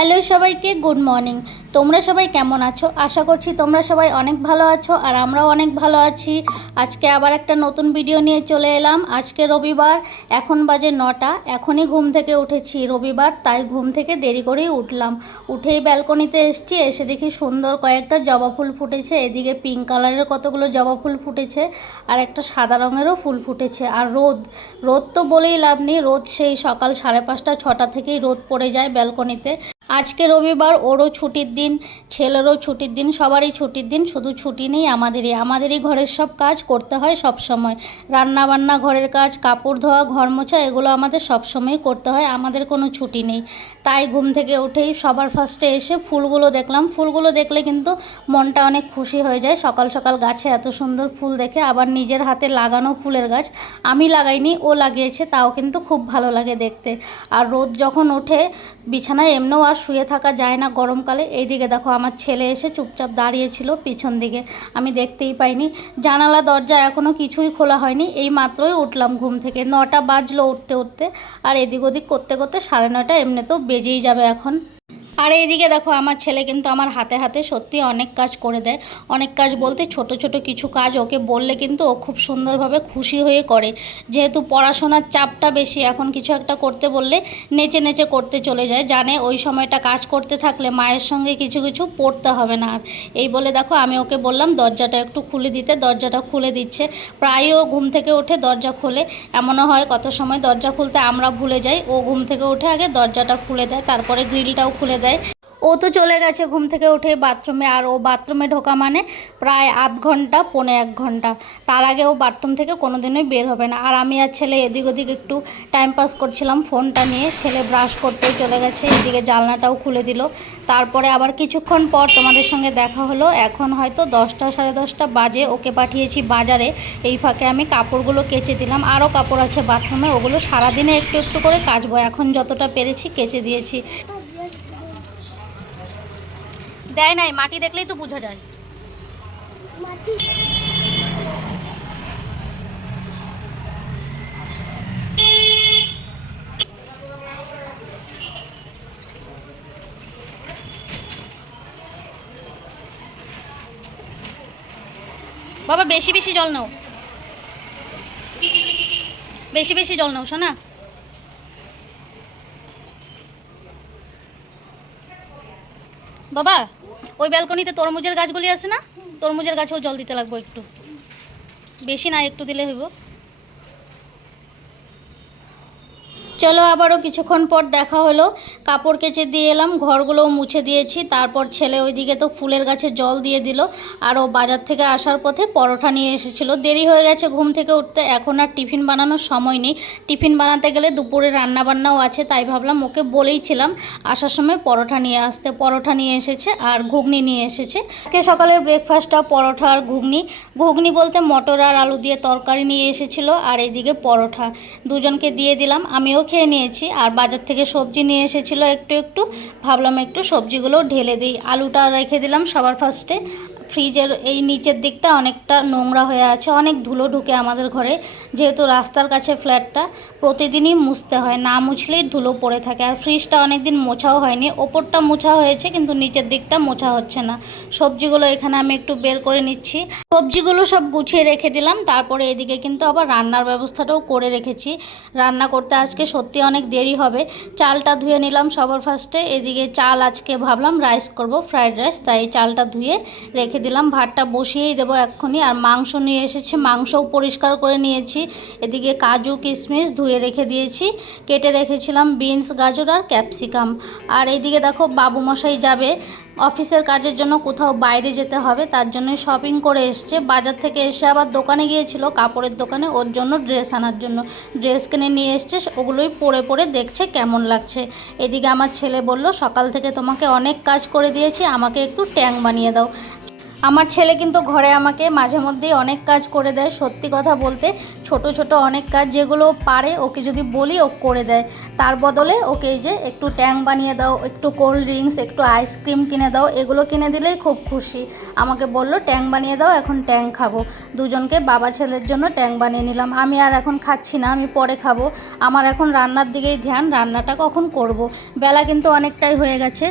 Hello সবাইকে good morning. তোমরা সবাই কেমন আছো? আশা করছি তোমরা সবাই অনেক ভালো আছো আর আমরাও অনেক ভালো আছি। আজকে আবার একটা নতুন ভিডিও নিয়ে চলে এলাম। আজকে রবিবার, এখন বাজে 9টা। এখনই ঘুম থেকে উঠেছি, রবিবার তাই ঘুম থেকে দেরি করেই উঠলাম। উঠেই ব্যালকনিতে এসেছি, এসে দেখি সুন্দর কয়েকটা জবা ফুল ফুটেছে। এদিকে পিঙ্ক কালারের কতগুলো জবা ফুল ফুটেছে আর একটা সাদা রঙেরও ফুল ফুটেছে। আর রোদ তো বলেই লাভ নেই, রোদ সেই সকাল 5:30 6টা থেকেই রোদ পড়ে যায় ব্যালকনিতে। আজকে রবিবার, ওরও ছুটির দিন, ছেলেরও ছুটির দিন, সবারই ছুটির দিন, শুধু ছুটি নেই আমাদেরই ঘরের সব কাজ করতে হয় সব সময়। রান্না বান্না, ঘরের কাজ, কাপড় ধোয়া, ঘর মোছা, এগুলো আমাদের সব সময় করতে হয়, আমাদের কোনো ছুটি নেই। তাই ঘুম থেকে উঠেই সবার ফার্স্টে এসে ফুলগুলো দেখলাম। ফুলগুলো দেখলে কিন্তু মনটা অনেক খুশি হয়ে যায়। সকাল সকাল গাছে এত সুন্দর ফুল দেখে, আবার নিজের হাতে লাগানো ফুলের গাছ, আমি লাগাইনি, ও লাগিয়েছে, তাও কিন্তু খুব ভালো লাগে দেখতে। আর রোদ যখন ওঠে বিছানায় এমনিও আর শুয়ে থাকা যায় না গরমকালে। এইদিকে দেখো আমার ছেলে এসে চুপচাপ দাঁড়িয়েছিল পিছন দিকে, আমি দেখতেই পাইনি। জানালা দরজা এখনও কিছুই খোলা হয়নি, এই মাত্রই উঠলাম ঘুম থেকে। 9টা বাজলো উঠতে উঠতে, আর এদিক ওদিক করতে করতে 9:30 এমনিতেও বেজেই যাবে এখন। আর এইদিকে দেখো আমার ছেলে কিন্তু আমার হাতে হাতে সত্যি অনেক কাজ করে দেয়। অনেক কাজ বলতে ছোট ছোট কিছু কাজ ওকে বললে কিন্তু ও খুব সুন্দরভাবে খুশি হয়ে করে। যেহেতু পড়াশোনার চাপটা বেশি, এখন কিছু একটা করতে বললে নেচে নেচে করতে চলে যায়, জানে ওই সময়টা কাজ করতে থাকলে মায়ের সঙ্গে কিছু কিছু পড়তে হবে না আর। এই বলে দেখো আমি ওকে বললাম দরজাটা একটু খুলে দিতে, দরজাটা খুলে দিচ্ছে। প্রায়ই ও ঘুম থেকে উঠে দরজা খোলে, এমনও হয় কত সময় দরজা খুলতে আমরা ভুলে যাই, ও ঘুম থেকে উঠে আগে দরজাটা খুলে দেয়, তারপরে গ্রিলটাও খুলে দেয়। ও তো চলে গেছে ঘুম থেকে উঠে বাথরুমে, আর ও বাথরুমে ঢোকা মানে প্রায় আধ ঘন্টা পৌনে 1 ঘন্টা, তার আগে ও বাথরুম থেকে কোনোদিনই বের হবে না। আর আমি আর ছেলে এদিক ওদিক একটু টাইম পাস করছিলাম ফোনটা নিয়ে। ছেলে ব্রাশ করতে চলে গেছে, এদিকে জানলাটাও খুলে দিল। তারপরে আবার কিছুক্ষণ পর তোমাদের সঙ্গে দেখা হলো। এখন হয়তো 10টা 10:30 বাজে, ওকে পাঠিয়েছি বাজারে। এই ফাঁকে আমি কাপড়গুলো কেচে দিলাম, আরও কাপড় আছে বাথরুমে, ওগুলো সারাদিনে একটু একটু করে কাচবো। এখন যতটা পেরেছি কেচে দিয়েছি। দেয় নাই, মাটি দেখলেই তো বোঝা যায়। বাবা বেশি বেশি জল নাও, বেশি বেশি জল নাও শোনা। বাবা ওই ব্যালকনিতে তরমুজের গাছগুলি আছে না, তরমুজের গাছেও জল দিতে লাগবে একটু, বেশি না, একটু দিলে হইব। চলো আবারও কিছুক্ষণ পর দেখা হলো। কাপড় কেচে দিয়ে এলাম, ঘরগুলোও মুছে দিয়েছি। তারপর ছেলে ওইদিকে তো ফুলের গাছে জল দিয়ে দিল, আর ও বাজার থেকে আসার পথে পরোটা নিয়ে এসেছিলো। দেরি হয়ে গেছে ঘুম থেকে উঠতে, এখন আর টিফিন বানানোর সময় নেই। টিফিন বানাতে গেলে দুপুরে রান্নাবান্নাও আছে, তাই ভাবলাম ওকে বলেইছিলাম আসার সময় পরোটা নিয়ে আসতে। পরোটা নিয়ে এসেছে আর ঘুগনি নিয়ে এসেছে। আজকে সকালের ব্রেকফাস্টটা পরোটা আর ঘুগনি। ঘুগনি বলতে মটর আর আলু দিয়ে তরকারি নিয়ে এসেছিলো, আর এইদিকে পরোটা দুজনকে দিয়ে দিলাম, আমিও খেয়ে নিয়েছি। আর বাজার থেকে সবজি নিয়ে এসেছিলো একটু একটু, ভাবলাম একটু সবজিগুলো ঢেলে দিই। আলুটা রেখে দিলাম সবার ফার্স্টে। ফ্রিজের এই নিচের দিকটা অনেকটা নোংরা হয়ে আছে, অনেক ধুলো ঢুকে আমাদের ঘরে, যেহেতু রাস্তার কাছে ফ্ল্যাটটা, প্রতিদিনই মুছতে হয়, না মুছলেই ধুলো পড়ে থাকে। আর ফ্রিজটা অনেক দিন মোছাও হয়নি, ওপরটা মোছা হয়েছে কিন্তু নিচের দিকটা মোছা হচ্ছে না। সবজিগুলো এখানে আমি একটু বের করে নিচ্ছি, সবজিগুলো সব গুছিয়ে রেখে দিলাম। তারপরে এদিকে কিন্তু আবার রান্নার ব্যবস্থাটাও করে রেখেছি। রান্না করতে আজকে সত্যি অনেক দেরি হবে। চালটা ধুয়ে নিলাম সবার ফার্স্টে। এদিকে চাল আজকে ভাবলাম রাইস করব, ফ্রাইড রাইস, তাই চালটা ধুয়ে রেখে দিলাম। ভাতটা বসিয়েই দেবো এক্ষুনি। আর মাংস নিয়ে এসেছে, মাংসও পরিষ্কার করে নিয়েছি। এদিকে কাজু কিশমিশ ধুয়ে রেখে দিয়েছি, কেটে রেখেছিলাম বিনস, গাজর আর ক্যাপসিকাম। আর এইদিকে দেখো বাবু মশাই যাবে অফিসের কাজের জন্য, কোথাও বাইরে যেতে হবে, তার জন্য শপিং করে এসছে। বাজার থেকে এসে আবার দোকানে গিয়েছিল, কাপড়ের দোকানে, ওর জন্য ড্রেস আনার জন্য ড্রেস কিনে নিয়ে এসছে। ওগুলোই পরে পরে দেখছে কেমন লাগছে। এদিকে আমার ছেলে বলল সকাল থেকে তোমাকে অনেক কাজ করে দিয়েছি, আমাকে একটু ট্যাং বানিয়ে দাও। আমার ছেলে কিন্তু ঘরে আমাকে মাঝে মধ্যেই অনেক কাজ করে দেয়, সত্যি কথা বলতে ছোট ছোট অনেক কাজ যেগুলো পারে ওকে যদি বলি ও করে দেয়। তার বদলে ওকে এই যে একটু ট্যাং বানিয়ে দাও, একটু কোল্ড ড্রিঙ্কস, একটু আইসক্রিম কিনে দাও, এগুলো কিনে দিলেই খুব খুশি। আমাকে বলল ট্যাং বানিয়ে দাও, এখন ট্যাং খাবো। দুজনকে বাবা ছেলের জন্য ট্যাং বানিয়ে নিলাম। আমি আর এখন খাচ্ছি না, আমি পরে খাবো। আমার এখন রান্নার দিকেই ধ্যান, রান্নাটা কখন করব। বেলা কিন্তু অনেকটাই হয়ে গেছে।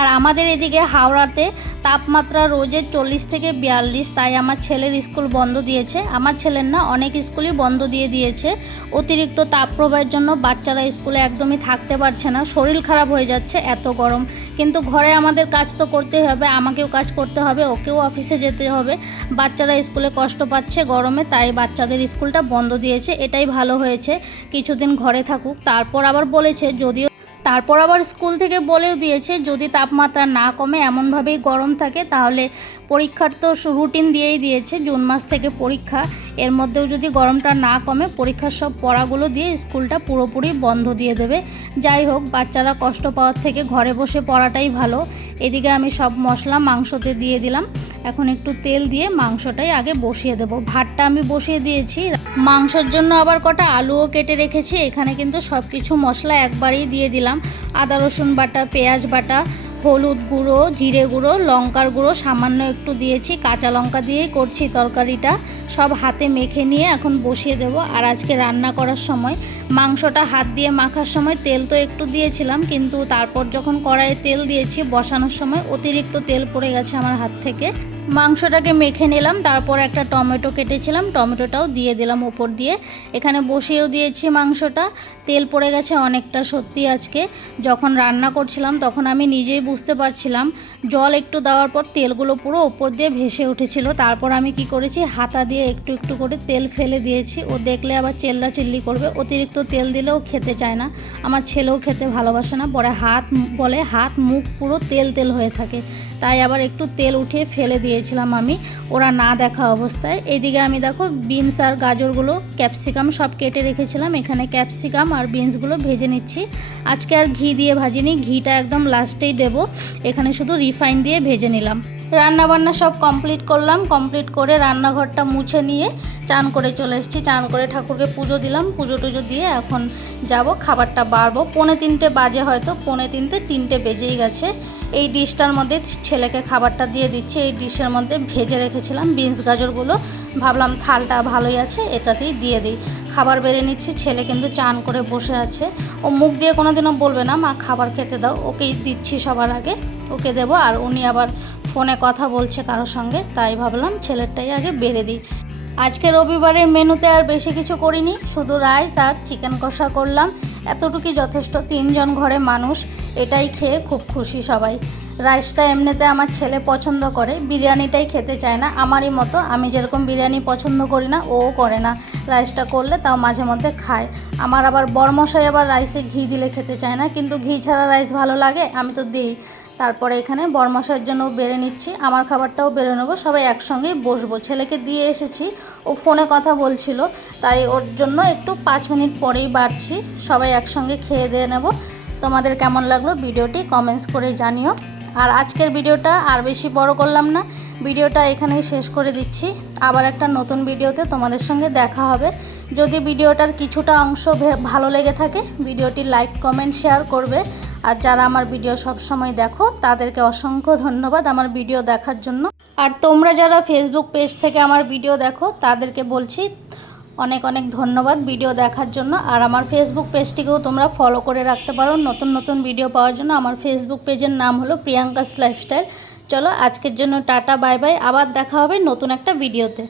আর আমাদের এদিকে হাওড়াতে তাপমাত্রা রোজের 40 থেকে 42, তাই আমার ছেলের স্কুল বন্ধ দিয়েছে। আমার ছেলের না, অনেক স্কুলই বন্ধ দিয়ে দিয়েছে। অতিরিক্ত তাপপ্রবাহের জন্য বাচ্চারা স্কুলে একদমই থাকতে পারছে না, শরীর খারাপ হয়ে যাচ্ছে, এত গরম। কিন্তু ঘরে আমাদের কাজ তো করতেই হবে, আমাকেও কাজ করতে হবে, ওকেও অফিসে যেতে হবে। বাচ্চারা স্কুলে কষ্ট পাচ্ছে গরমে, তাই বাচ্চাদের স্কুলটা বন্ধ দিয়েছে। এটাই ভালো হয়েছে, কিছুদিন ঘরে থাকুক। তারপর আবার বলেছে তারপর আবার স্কুল থেকে বলেও দিয়েছে যদি তাপমাত্রা না কমে, এমনভাবেই গরম থাকে, তাহলে পরীক্ষার তো রুটিন দিয়েই দিয়েছে, জুন মাস থেকে পরীক্ষা। এর মধ্যেও যদি গরমটা না কমে, পরীক্ষার সব পড়াগুলো দিয়ে স্কুলটা পুরোপুরি বন্ধ দিয়ে দেবে। যাই হোক, বাচ্চারা কষ্ট পাওয়ার থেকে ঘরে বসে পড়াটাই ভালো। এদিকে আমি সব মশলা মাংসতে দিয়ে দিলাম। এখন একটু তেল দিয়ে মাংসটাই আগে বসিয়ে দেব। ভাতটা আমি বসিয়ে দিয়েছি, মাংসের জন্য আবার কটা আলুও কেটে রেখেছি। এখানে কিন্তু সব কিছু মশলা একবারেই দিয়ে দিলাম। আদা রসুন বাটা, পেঁয়াজ বাটা, হলুদ গুঁড়ো, জিরে গুঁড়ো, লঙ্কার গুঁড়ো সামান্য একটু দিয়েছি, কাঁচা লঙ্কা দিয়েই করছি তরকারিটা। সব হাতে মেখে নিয়ে এখন বসিয়ে দেব। আর আজকে রান্না করার সময় মাংসটা হাত দিয়ে মাখার সময় তেল তো একটু দিয়েছিলাম, কিন্তু তারপর যখন কড়াইয়ে তেল দিয়েছি বসানোর সময় অতিরিক্ত তেল পড়ে গেছে আমার হাত থেকে। মাংসটাকে মেখে নিলাম, তারপর একটা টমেটো কেটেছিলাম, টমেটোটাও দিয়ে দিলাম উপর দিয়ে। এখানে বসিয়েও দিয়েছি মাংসটা। তেল পড়ে গেছে অনেকটা, সত্যি আজকে যখন রান্না করছিলাম তখন আমি নিজেই বুঝতে পারছিলাম। জল একটু দেওয়ার পর তেলগুলো পুরো উপর দিয়ে ভেসে উঠেছিল। তারপর আমি কি করেছি, হাতা দিয়ে একটু একটু করে তেল ফেলে দিয়েছি। ও দেখলে আবার চিল্লাচিল্লি করবে, অতিরিক্ত তেল দিলেও খেতে চায় না। আমার ছেলেও খেতে ভালোবাসে না, পরে হাত মুখ পুরো তেল তেল হয়ে থাকে, তাই আবার একটু তেল উঠিয়ে ফেলে দিয়েছিলাম আমি, ওরা না দেখা অবস্থায়। এইদিকে আমি দেখো বিনস আর গাজরগুলো, ক্যাপসিকাম সব কেটে রেখেছিলাম। এখানে ক্যাপসিকাম আর বিনসগুলো ভেজে নিচ্ছি। আজকে আর ঘি দিয়ে ভাজিনি, ঘিটা একদম লাস্টেই দেব। এখানে শুধু রিফাইন দিয়ে ভেজে নিলাম। রান্নাবান্না সব কমপ্লিট করলাম, কমপ্লিট করে রান্নাঘরটা মুছে নিয়ে চান করে চলে এসেছি। চান করে ঠাকুরকে পুজো দিলাম, পুজো টুজো দিয়ে এখন যাব খাবারটা বাড়বো। 2:45 বাজে, হয়তো 2:45, 3টে বেজেই গেছে। এই ডিশটার মধ্যে ছেলেকে খাবারটা দিয়ে দিচ্ছি। এই ডিশের মধ্যে ভেজে রেখেছিলাম বিনস গাজরগুলো, ভাবলাম থালটা ভালোই আছে, এটাতেই দিয়ে দিই। খাবার বেড়ে নিচ্ছি। ছেলে কিন্তু চান করে বসে আছে, ও মুখ দিয়ে কোনোদিনও বলবে না মা খাবার খেতে দাও, ওকেই দিচ্ছি সবার আগে, ওকে দেবো। আর উনি আবার ফোনে কথা বলছে কারোর সঙ্গে, তাই ভাবলাম ছেলেরটাই আগে বেড়ে দিই। আজকে রবিবারের মেনুতে আর বেশি কিছু করিনি, শুধু রাইস আর চিকেন কষা করলাম। এতটুকুই যথেষ্ট, 3 জন ঘরে মানুষ, এটাই খেয়ে খুব খুশি সবাই। রাইসটা এমনিতে আমার ছেলে পছন্দ করে, বিরিয়ানিটাই খেতে চায় না, আমারই মতো। আমি যেরকম বিরিয়ানি পছন্দ করি না, ও করে না। রাইসটা করলে তাও মাঝে মধ্যে খায়। আমার আবার বরমশাই আবার রাইসে ঘি দিলে খেতে চায় না, কিন্তু ঘি ছাড়া রাইস ভালো লাগে, আমি তো দিই। তারপরে এখানে বরমশাইয়ের জন্য বেড়ে নিচ্ছি, আমার খাবারটাও বেড়ে নেবো, সবাই একসঙ্গেই বসবো। ছেলেকে দিয়ে এসেছি, ও ফোনে কথা বলছিল, তাই ওর জন্য একটু 5 মিনিট পরেই বাড়ছি। সবাই একসঙ্গে খেয়ে দিয়ে নেব। তোমাদের কেমন লাগলো ভিডিওটি কমেন্টস করে জানিও। আর আজকের ভিডিওটা আর বেশি বড় করলাম না, ভিডিওটা এখানেই শেষ করে দিচ্ছি। আবার একটা নতুন ভিডিওতে তোমাদের সঙ্গে দেখা হবে। যদি ভিডিওটার কিছুটা অংশ ভালো লেগে থাকে, ভিডিওটি লাইক কমেন্ট শেয়ার করবে। আর যারা আমার ভিডিও সব সময় দেখো তাদেরকে অসংখ্য ধন্যবাদ আমার ভিডিও দেখার জন্য। আর তোমরা যারা ফেসবুক পেজ থেকে আমার ভিডিও দেখো তাদেরকে বলছি অনেক অনেক ধন্যবাদ ভিডিও দেখার জন্য। আর আমার ফেসবুক পেজটিকেও তোমরা ফলো করে রাখতে পারো নতুন নতুন ভিডিও পাওয়ার জন্য। আমার ফেসবুক পেজের নাম হলো প্রিয়াঙ্কাস লাইফস্টাইল। চলো আজকের জন্য টাটা, বাই বাই, আবার দেখা হবে নতুন একটা ভিডিওতে।